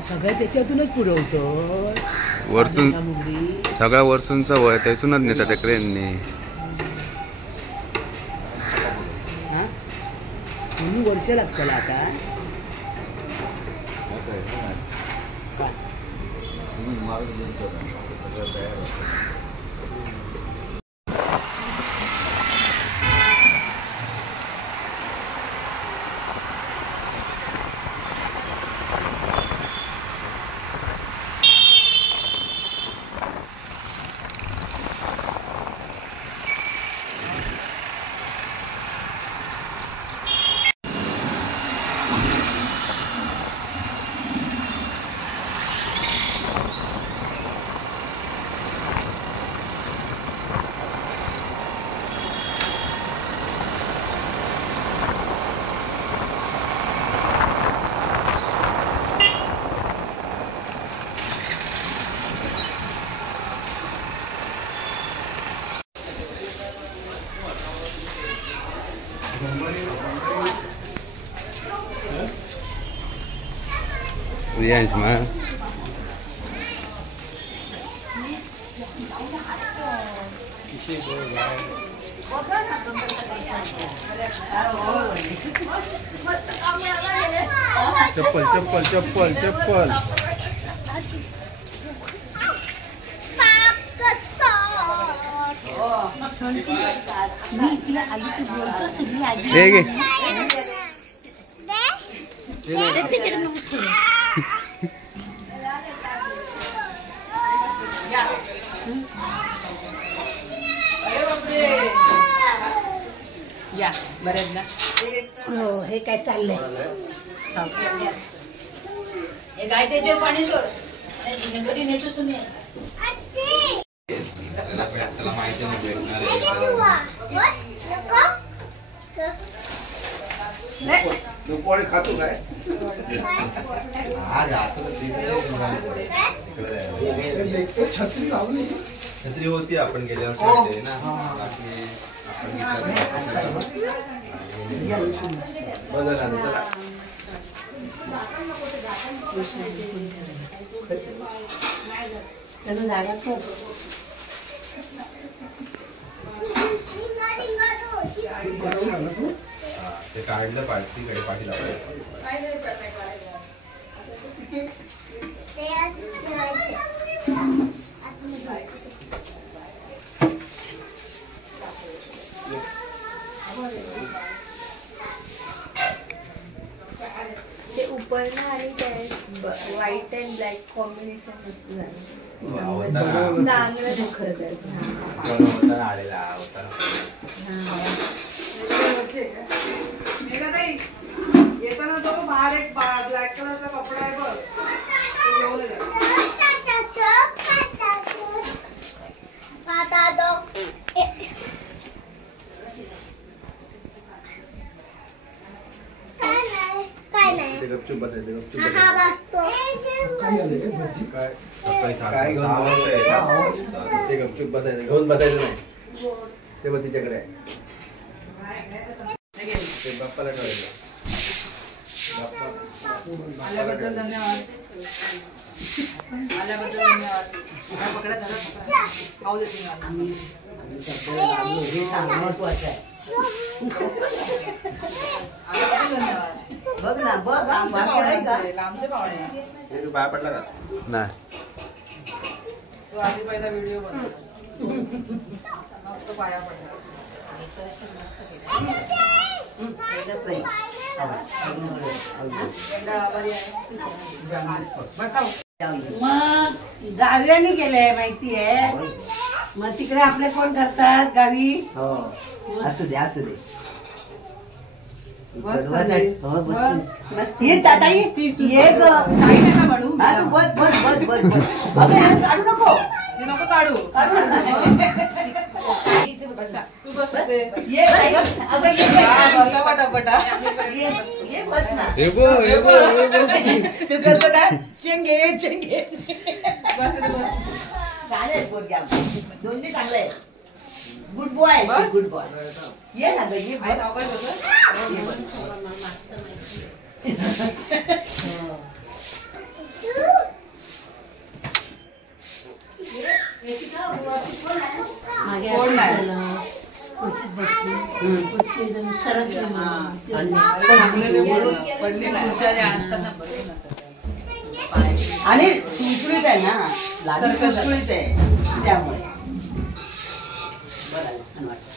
सगळं त्याच्यातूनच पुरवतो वरसून सगळा वरसूनचा वय त्यातूनच नेतात त्या क्रेनने म्हणून वर्ष लागतं आता Yes, man. चप्पल चप्पल चप्पल चप्पल या बरेच ना हो हे काय चाललंय हे गाय ते पाणी सोड कधी नेतो सुने खातो काय छत्री होती आपण गेल्या वर्षी ना ते काढलं पाठीकडे पाठी लावलं ते उपरणं आणि ते व्हाईट अँड ब्लॅक कॉम्बिनेशन चांगलं दुखत आलेला येताना तो बाहेर एक ब्लॅक कलरचा कपडा आहे बघ घेऊन गपचूप बसायचं ते गपचूप बसायचं घेऊन बसायचं नाही ते बघ तिच्याकडे ते बाप्पाला ठेवायचं आल्याबद्दल धन्यवाद आल्याबद्दल धन्यवाद पकडा झाला खाऊ देते महत्वाचं आहे बघ ना बघ लांबचे पाहुणे पाया पडला का नाही तू आधी पहिला व्हिडिओ बनव मस्त पाया पडला मग गाव्याने केलंय माहितीये मग तिकडे आपले कोण करतात गावी असू दे असू दे बस काढू नको नको काढू तू बस बसा पटापटा तू करतो का चेंगे चेंगे चालेल दोन्ही चांगलं आहे गुड बॉय बस? गुड बॉय ये ना ग ये आई सावकाश बसा. ये बघ. मागे कोण नाही? आपल्याला खुर्चीत बसली. खुर्ची एकदम सरकली म्हणून. पडली नाही. खुर्च्या ज्या असतात ना, बरोबर नसतात. पाय. आणि सुळसुळीत आहे ना लादी सरकत जाते. सुळसुळीत आहे त्यामुळे बरं आलं, छान वाटतं.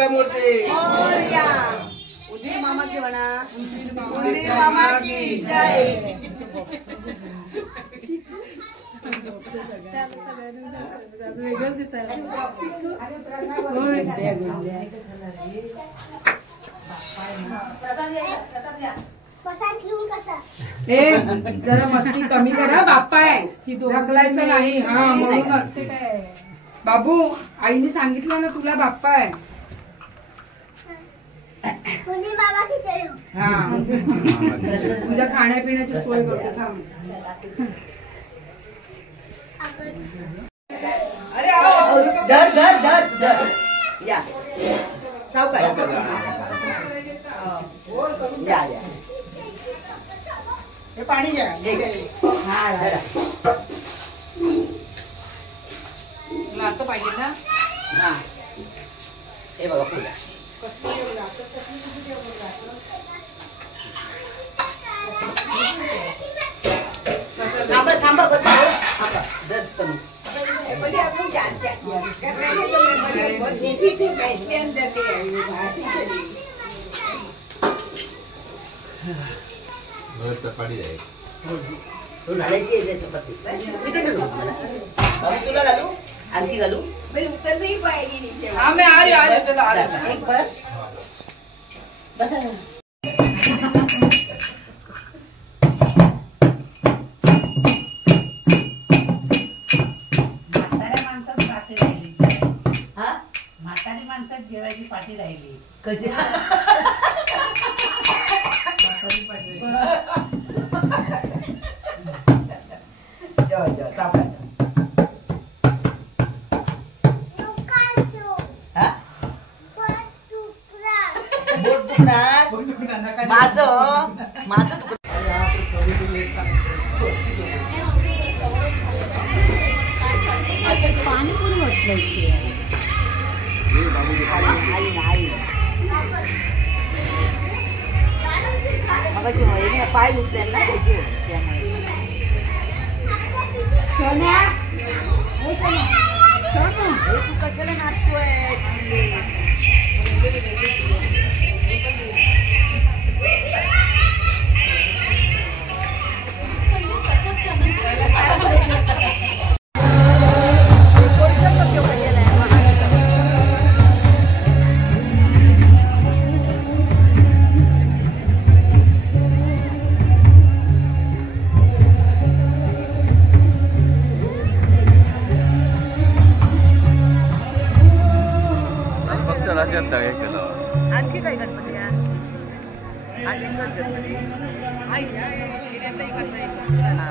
मंगलमूर्ती मोरया. उंदीर मामा की म्हणा. उंदीर मामा की जय. वेगळंच दिसायला जरा मस्ती कमी करा. बाप्पा आहे ढकलायचं नाही. हा म्हणून बाबू आईने सांगितलं ना तुला बाप्पा आहे. हा तुझ्या खाण्यापिण्याची सोय करतो थांब. अरे धर धर धर धर. या सावकाश. या या. हे पाणी घ्या. हा धरा. तुला असं पाहिजे ना. हा हे बघा फुलं. थांबा थांबा बस. थांबा दर करू. चपाती आहे. तू घालायची आहे चपाती. मी ते घालू मला. बाबू तुला घालू. आणखी घालू. हाँ मैं आ रही हूँ. चलो आ रही हूँ. एक बस बस. म्हातारी माणसात जेवायची पाठी राहिली. कशी माझं माझं पाणीपुरी वाटलं इथे. पाय दुखले ना त्याचे. तू कशाला नाचतोय. आणखी काय गणपती आहे. आणि एकच गणपती. हा